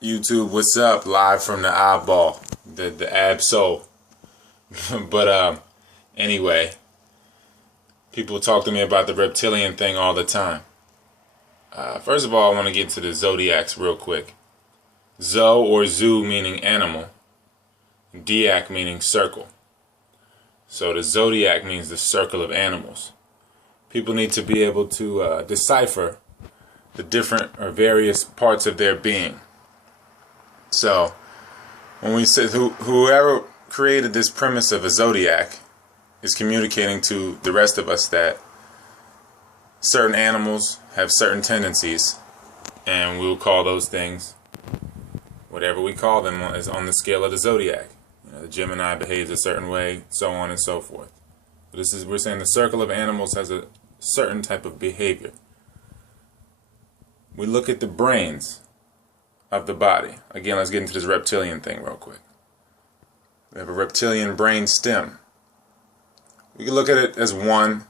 YouTube, what's up? Live from the eyeball, the ab soul. But anyway, people talk to me about the reptilian thing all the time. First of all, I want to get into the zodiacs real quick. Zo or zoo meaning animal, diac meaning circle. So the zodiac means the circle of animals. People need to be able to decipher the different or various parts of their being. So when we say whoever created this premise of a zodiac is communicating to the rest of us that certain animals have certain tendencies, and we will call those things whatever we call them is on the scale of the zodiac. You know, the Gemini behaves a certain way, so on and so forth. But we're saying the circle of animals has a certain type of behavior. We look at the brains of the body. Again, let's get into this reptilian thing real quick. We have a reptilian brain stem. We can look at it as one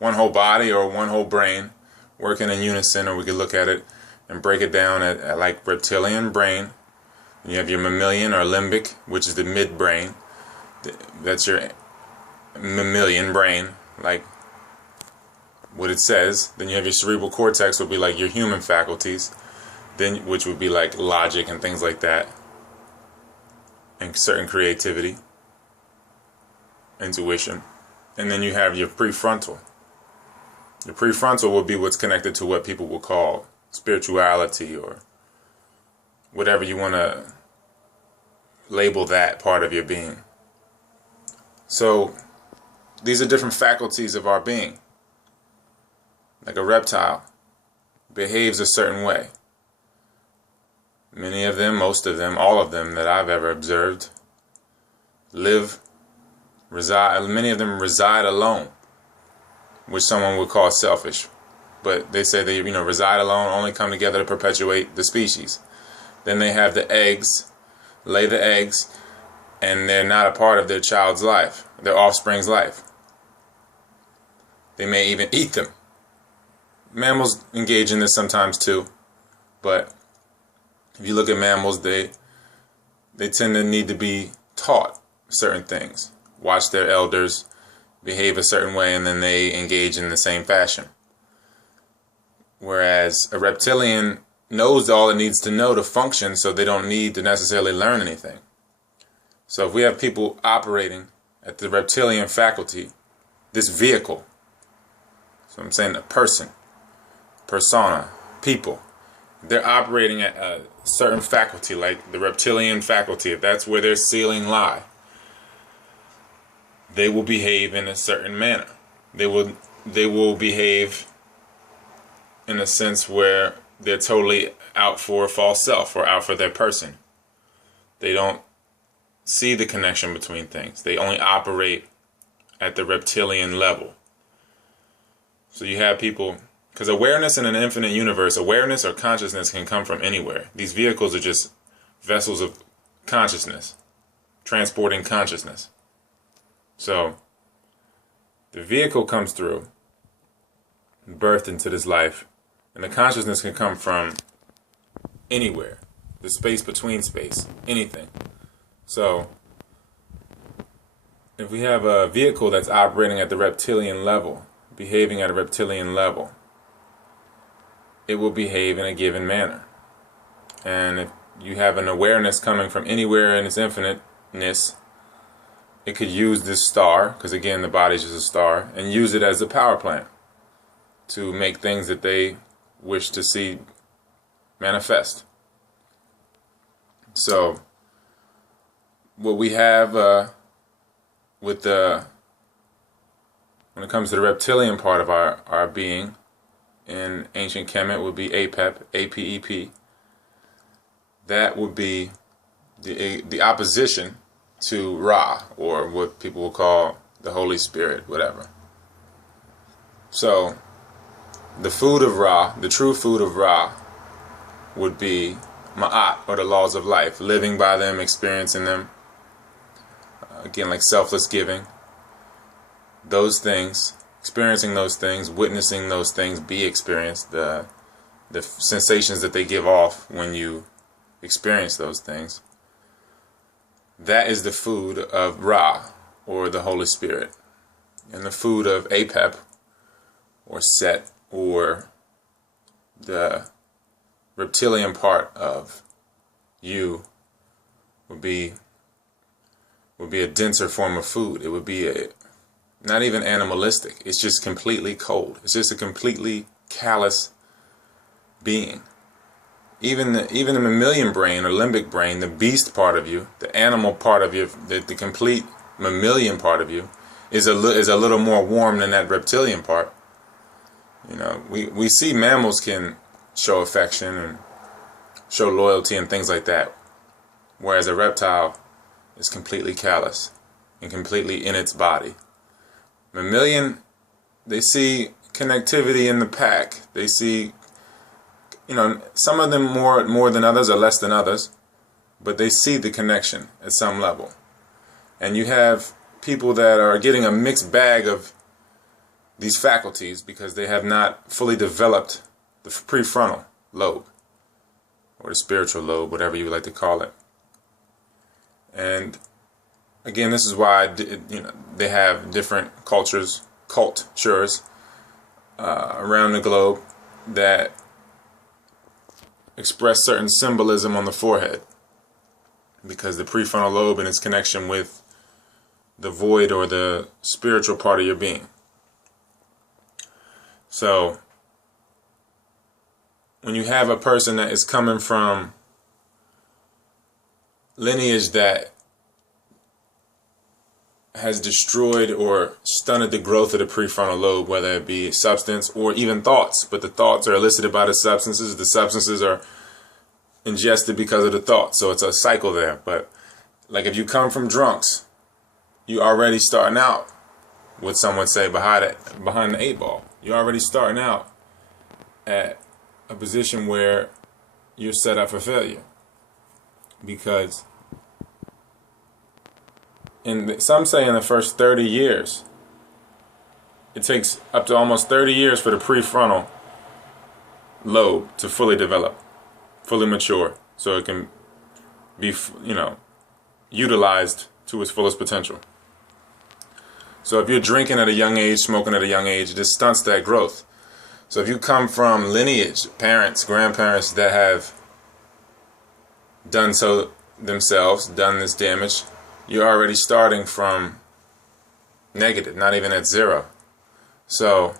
whole body or one whole brain working in unison, or we could look at it and break it down at like reptilian brain. And you have your mammalian or limbic, which is the midbrain. That's your mammalian brain, like what it says. Then you have your cerebral cortex, would be like your human faculties, then which would be like logic and things like that, and certain creativity, intuition. And then you have your prefrontal. Your prefrontal will be what's connected to what people will call spirituality, or whatever you want to label that part of your being. So these are different faculties of our being. Like a reptile behaves a certain way. Many of them, most of them, all of them that I've ever observed many of them reside alone, which someone would call selfish. But they say they, reside alone, only come together to perpetuate the species. Then they have the eggs, lay the eggs, and they're not a part of their child's life, their offspring's life. They may even eat them. Mammals engage in this sometimes too, but if you look at mammals, they tend to need to be taught certain things, watch their elders, behave a certain way, and then they engage in the same fashion. Whereas a reptilian knows all it needs to know to function, so they don't need to necessarily learn anything. So if we have people operating at the reptilian faculty, this vehicle, so I'm saying a person, persona, people, they're operating at a certain faculty, like the reptilian faculty, if that's where their ceiling lie, they will behave in a certain manner. They will behave in a sense where they're totally out for a false self or out for their person. They don't see the connection between things. They only operate at the reptilian level. So you have people, because awareness in an infinite universe, awareness or consciousness can come from anywhere. These vehicles are just vessels of consciousness, transporting consciousness. So the vehicle comes through, birthed into this life, and the consciousness can come from anywhere, the space between space, anything. So if we have a vehicle that's operating at the reptilian level, behaving at a reptilian level, it will behave in a given manner. And if you have an awareness coming from anywhere in its infiniteness, it could use this star, because again the body's just a star, and use it as a power plant to make things that they wish to see manifest. So what we have when it comes to the reptilian part of our being, in ancient Kemet would be APEP, APEP. That would be the opposition to Ra, or what people will call the Holy Spirit, whatever. So the food of Ra, the true food of Ra, would be Ma'at, or the laws of life, living by them, experiencing them. Again, like selfless giving. Those things, experiencing those things, witnessing those things be experienced, the sensations that they give off when you experience those things. That is the food of Ra, or the Holy Spirit. And the food of Apep, or Set, or the reptilian part of you would be a denser form of food. It would be not even animalistic. It's just completely cold. It's just a completely callous being. Even the mammalian brain or limbic brain, the beast part of you, the animal part of you, the complete mammalian part of you, is a little more warm than that reptilian part. You know, we see mammals can show affection and show loyalty and things like that, whereas a reptile is completely callous and completely in its body. Mammalian, they see connectivity in the pack. They see, you know, some of them more than others or less than others, but they see the connection at some level. And you have people that are getting a mixed bag of these faculties because they have not fully developed the prefrontal lobe, or the spiritual lobe, whatever you would like to call it. And again, this is why, you know, they have different cultures around the globe that express certain symbolism on the forehead, because the prefrontal lobe and its connection with the void or the spiritual part of your being. So when you have a person that is coming from lineage that has destroyed or stunted the growth of the prefrontal lobe, whether it be substance or even thoughts, but the thoughts are elicited by the substances are ingested because of the thoughts, so it's a cycle there. But like if you come from drunks, you already starting out, what some would say, behind the 8 ball. You're already starting out at a position where you're set up for failure, because some say in the first 30 years, it takes up to almost 30 years for the prefrontal lobe to fully develop, fully mature, so it can be, you know, utilized to its fullest potential. So if you're drinking at a young age, smoking at a young age, this stunts that growth. So if you come from lineage, parents, grandparents that have done so themselves, done this damage, you're already starting from negative, not even at 0. So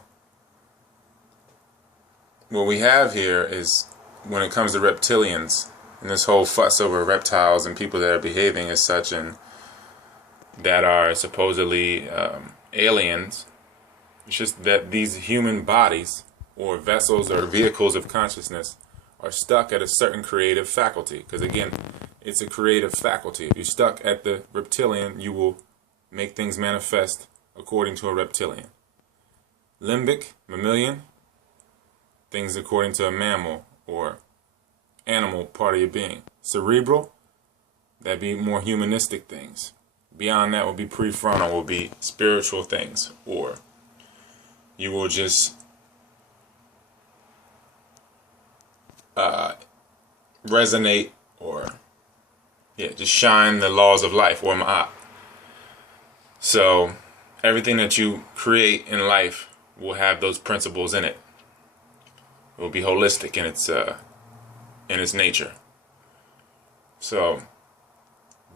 what we have here is, when it comes to reptilians and this whole fuss over reptiles and people that are behaving as such and that are supposedly aliens, it's just that these human bodies or vessels or vehicles of consciousness are stuck at a certain creative faculty. Because again, it's a creative faculty. If you're stuck at the reptilian, you will make things manifest according to a reptilian. Limbic, mammalian, things according to a mammal or animal part of your being. Cerebral, that'd be more humanistic things. Beyond that would be prefrontal, will be spiritual things, or you will just resonate, or just shine the laws of life, or ma'at. So everything that you create in life will have those principles in it. It will be holistic in its nature. So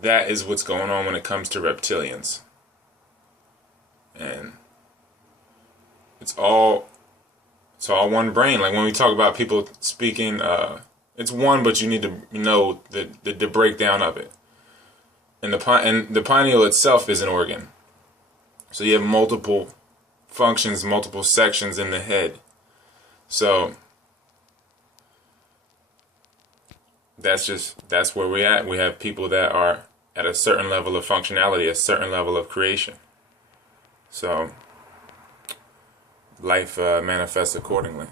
that is what's going on when it comes to reptilians. And it's all one brain. Like when we talk about people speaking, it's one, but you need to know the breakdown of it. And the pineal itself is an organ. So you have multiple functions, multiple sections in the head. So that's where we're at. We have people that are at a certain level of functionality, a certain level of creation. So life manifests accordingly.